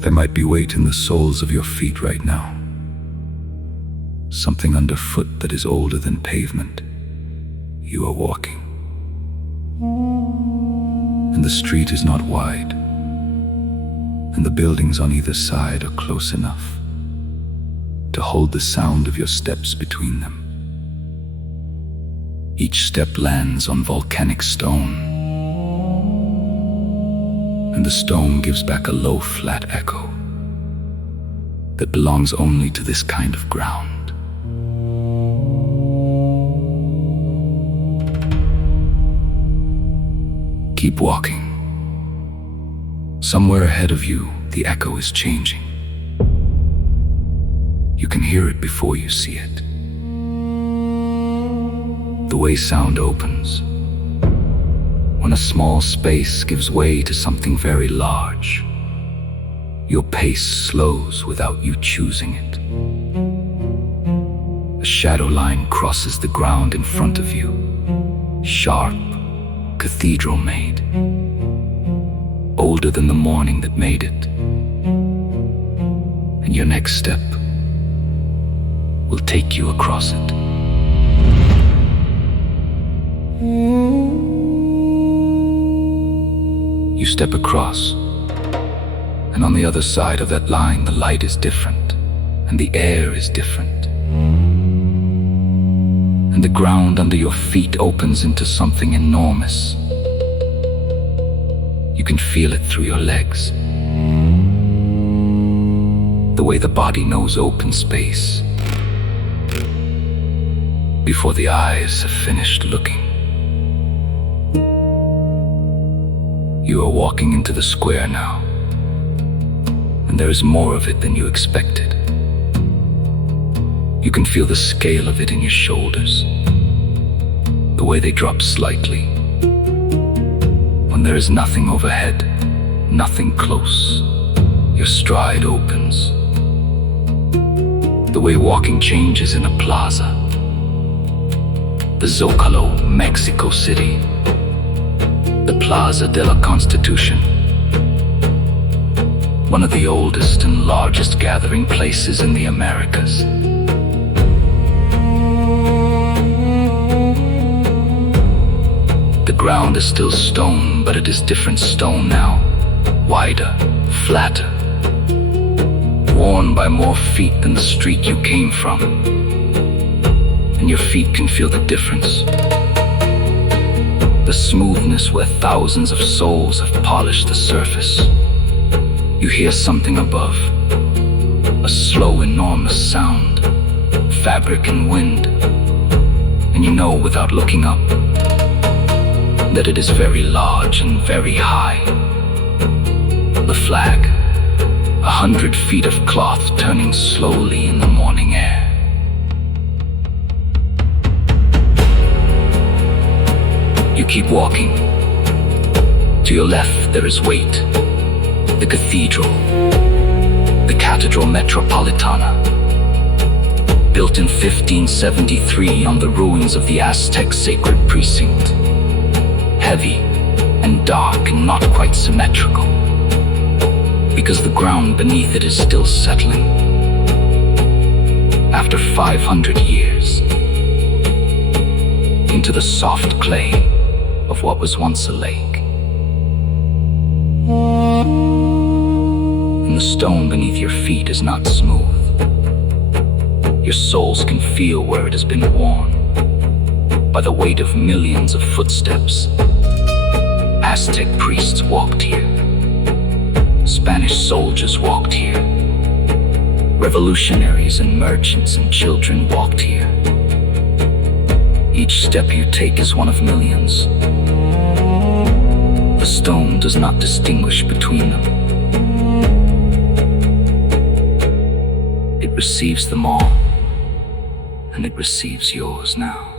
There might be weight in the soles of your feet right now. Something underfoot that is older than pavement. You are walking. And the street is not wide. And the buildings on either side are close enough to hold the sound of your steps between them. Each step lands on volcanic stone, and the stone gives back a low, flat echo that belongs only to this kind of ground. Keep walking. Somewhere ahead of you, the echo is changing. You can hear it before you see it. The way sound opens, when a small space gives way to something very large. Your pace slows without you choosing it. A shadow line crosses the ground in front of you, sharp, cathedral made, older than the morning that made it. And your next step will take you across it. You step across, and on the other side of that line, the light is different, and the air is different. And the ground under your feet opens into something enormous. You can feel it through your legs. The way the body knows open space before the eyes have finished looking. You are walking into the square now, and there is more of it than you expected. You can feel the scale of it in your shoulders, the way they drop slightly when there is nothing overhead, nothing close. Your stride opens. The way walking changes in a plaza, the Zócalo, Mexico City, the Plaza de la Constitution, one of the oldest and largest gathering places in the Americas. The ground is still stone, but it is different stone now, wider, flatter, worn by more feet than the street you came from. And your feet can feel the difference. The smoothness where thousands of souls have polished the surface. You hear something above, a slow, enormous sound, fabric and wind, and you know without looking up that it is very large and very high. The flag, 100 feet of cloth turning slowly in the morning air. You keep walking. To your left there is weight. The cathedral, the Catedral Metropolitana, built in 1573 on the ruins of the Aztec sacred precinct. Heavy and dark and not quite symmetrical, because the ground beneath it is still settling. After 500 years, into the soft clay of what was once a lake. And the stone beneath your feet is not smooth. Your soles can feel where it has been worn by the weight of millions of footsteps. Aztec priests walked here. Spanish soldiers walked here. Revolutionaries and merchants and children walked here. Each step you take is one of millions. The stone does not distinguish between them. It receives them all, and it receives yours now.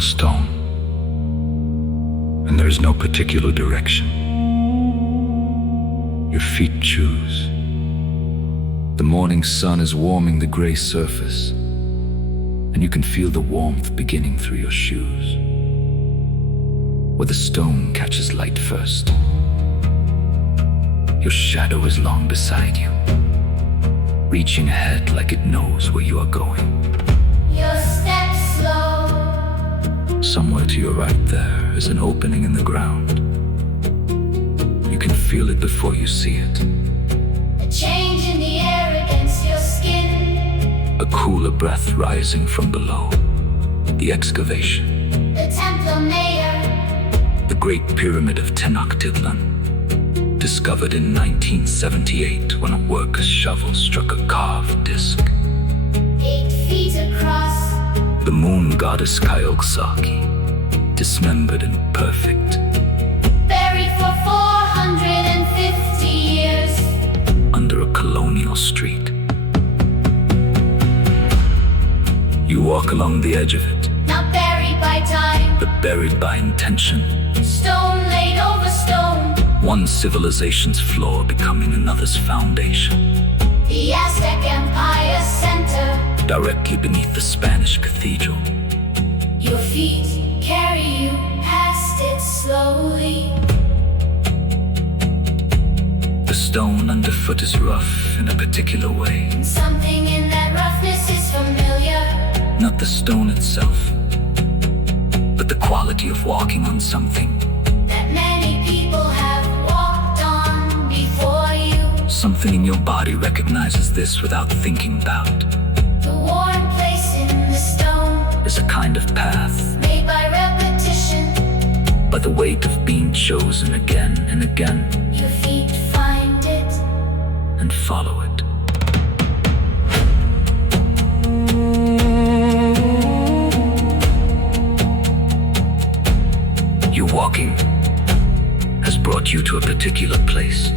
the stone, and there is no particular direction. Your feet choose. The morning sun is warming the gray surface, and you can feel the warmth beginning through your shoes, where the stone catches light first. Your shadow is long beside you, reaching ahead like it knows where you are going. Your steps slow. Somewhere to your right there is an opening in the ground. You can feel it before you see it. A change in the air against your skin. A cooler breath rising from below. The excavation. The Templar Mayor. The Great Pyramid of Tenochtitlan. Discovered in 1978 when a worker's shovel struck a carved disc. 8 feet across. The moon goddess Kyogosaki, dismembered and perfect. Buried for 450 years. Under a colonial street. You walk along the edge of it, Not buried by time. but buried by intention. Stone laid over stone. One civilization's floor becoming another's foundation. The Aztec Empire center. Directly beneath the Spanish cathedral. Your feet carry you past it slowly. The stone underfoot is rough in a particular way. And something in that roughness is familiar. Not the stone itself, but the quality of walking on something. That many people have walked on before you. Something in your body recognizes this without thinking about. The worn place in the stone. Is a kind of path, Made by repetition. by the weight of being chosen again and again, Your feet find it. and follow it. Your walking has brought you to a particular place.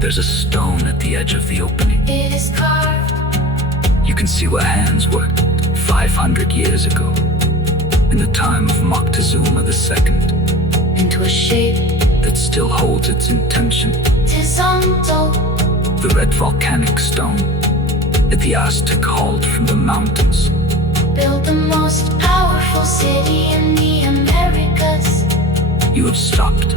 There's a stone at the edge of the opening. It is carved. You can see where hands worked 500 years ago, in the time of Moctezuma II, Into a shape. that still holds its intention. Horizontal. The red volcanic stone that the Aztec hauled from the mountains. Built the most powerful city in the Americas. You have stopped,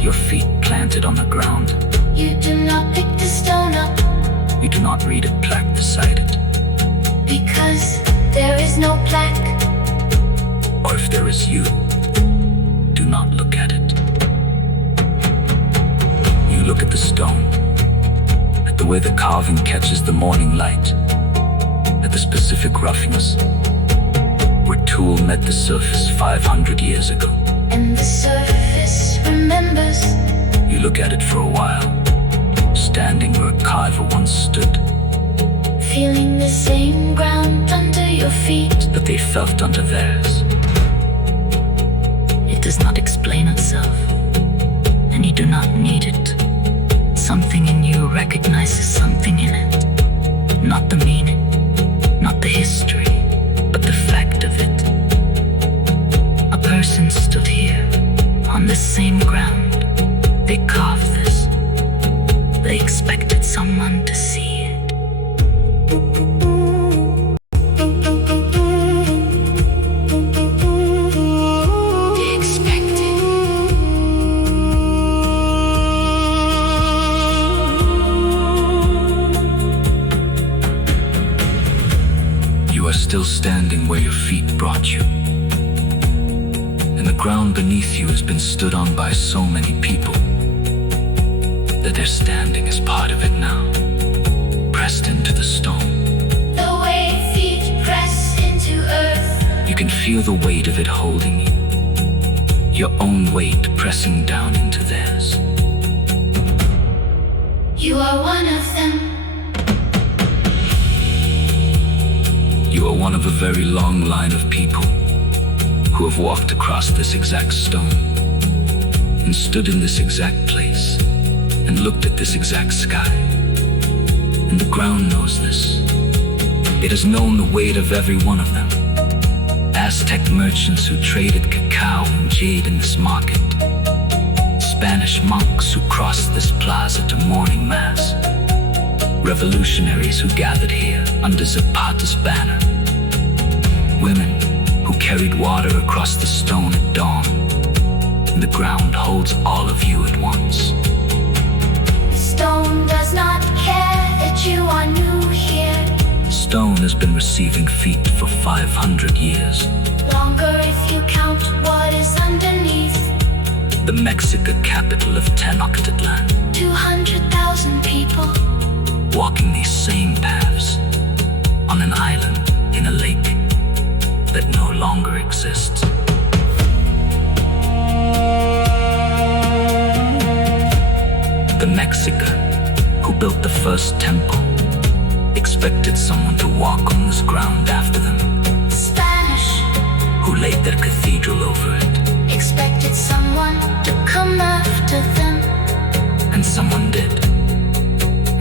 your feet planted on the ground. You do not pick the stone up. You do not read a plaque beside it, Because there is no plaque. or if there is you, do not look at it. You look at the stone, at the way the carving catches the morning light, at the specific roughness, where tool met the surface 500 years ago. And the surface remembers. You look at it for a while, standing where a carver once stood, Feeling the same ground under your feet. that they felt under theirs. It does not explain itself, and you do not need it. Something in you recognizes something in it. Not the meaning, not the history, but the fact of it. A person stood here, on the same ground. They carved this. They expected someone to see it. They expected. You are still standing where your feet brought you, and the ground beneath you has been stood on by so many people that their standing is part of it now, pressed into the stone. The way feet press into earth. You can feel the weight of it holding you, your own weight pressing down into theirs. You are one of them. You are one of a very long line of people who have walked across this exact stone, and stood in this exact place, and looked at this exact sky. And the ground knows this. It has known the weight of every one of them. Aztec merchants who traded cacao and jade in this market, Spanish monks who crossed this plaza to morning mass, revolutionaries who gathered here under Zapata's banner, women who carried water across the stone at dawn, and the ground holds all of you at once. The stone does not care that you are new here. Stone has been receiving feet for 500 years. Longer if you count what is underneath. The Mexica capital of Tenochtitlan, 200,000 people walking these same paths on an island in a lake that no longer exists. The Mexica who built the first temple expected someone to walk on this ground after them. Spanish Who laid their cathedral over it, expected someone to come after them. and someone did,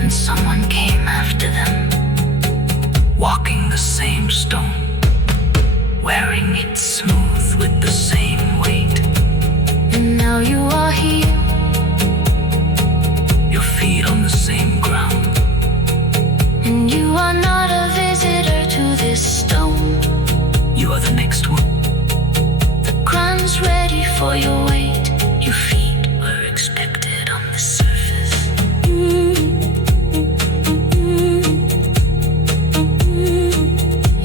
And someone came after them, walking the same stone, wearing it smooth with the same weight. And now you are here. your feet on the same ground. And you are not a visitor to this stone. You are the next one. The ground's ready for your weight. Your feet were expected on the surface.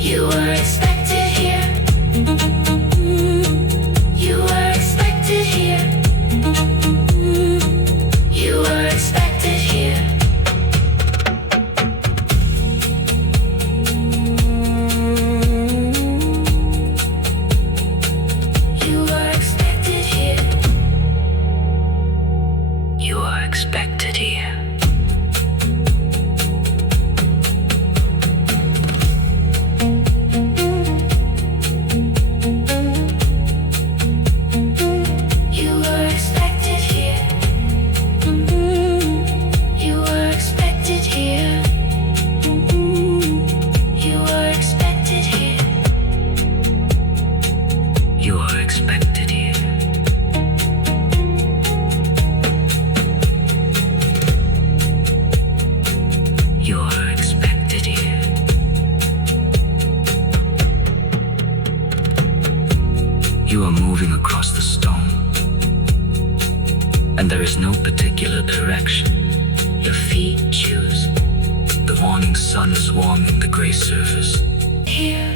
You were expected here. You were expected here. You were expected here. You were expected here. You are expected here. You were expected here. You were expected here. You were expected here. You are expected here. You are expected here. You are moving across the stone, and there is no particular direction. Your feet choose. The morning sun is warming the gray surface. Here.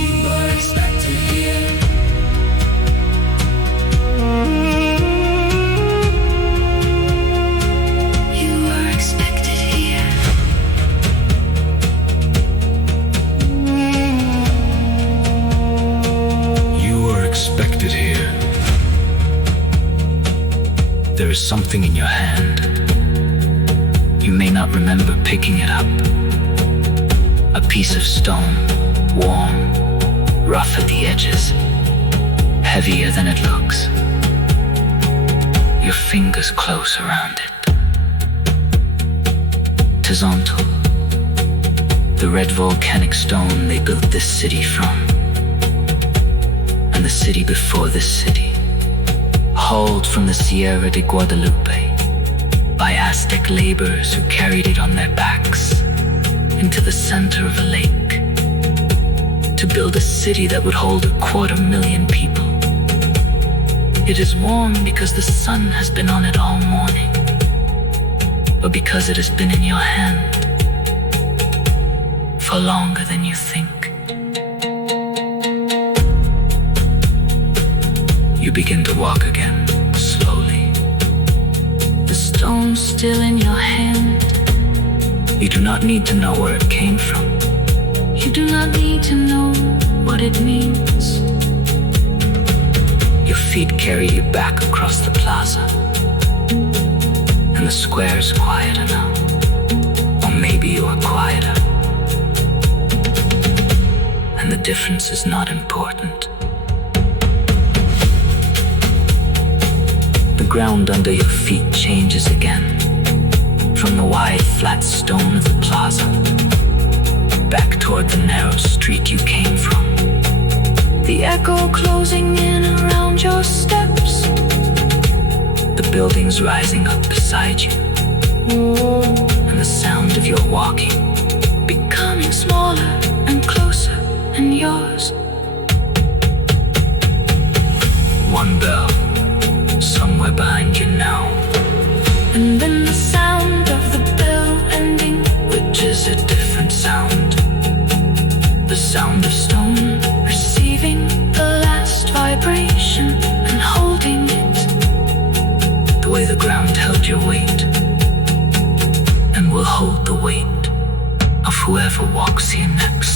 You were expected here. You were expected here. You are expected here. There is something in your hand. You may not remember picking it up. A piece of stone, warm, rough at the edges, heavier than it looks. Your fingers close around it. Zócalo, the red volcanic stone they built this city from, and the city before this city, hauled from the Sierra de Guadalupe by Aztec laborers who carried it on their backs into the center of a lake to build a city that would hold 250,000 people. It is warm because the sun has been on it all morning, or because it has been in your hand for longer than you think. You begin to walk again, slowly. The stone's still in your hand. You do not need to know where it came from. You do not need to know what it means. Your feet carry you back across the plaza, and the square's quieter now. Or maybe you are quieter. And the difference is not important. The ground under your feet changes again, from the wide, flat stone of the plaza, back toward the narrow street you came from. The echo closing in around your steps, the buildings rising up beside you, and the sound of your walking becoming smaller and closer and yours. One bell, somewhere behind you now, and then the sound of the bell ending, which is a different sound. The sound of stone receiving the last vibration and holding it, the way the ground held your weight, and will hold the weight of whoever walks here next.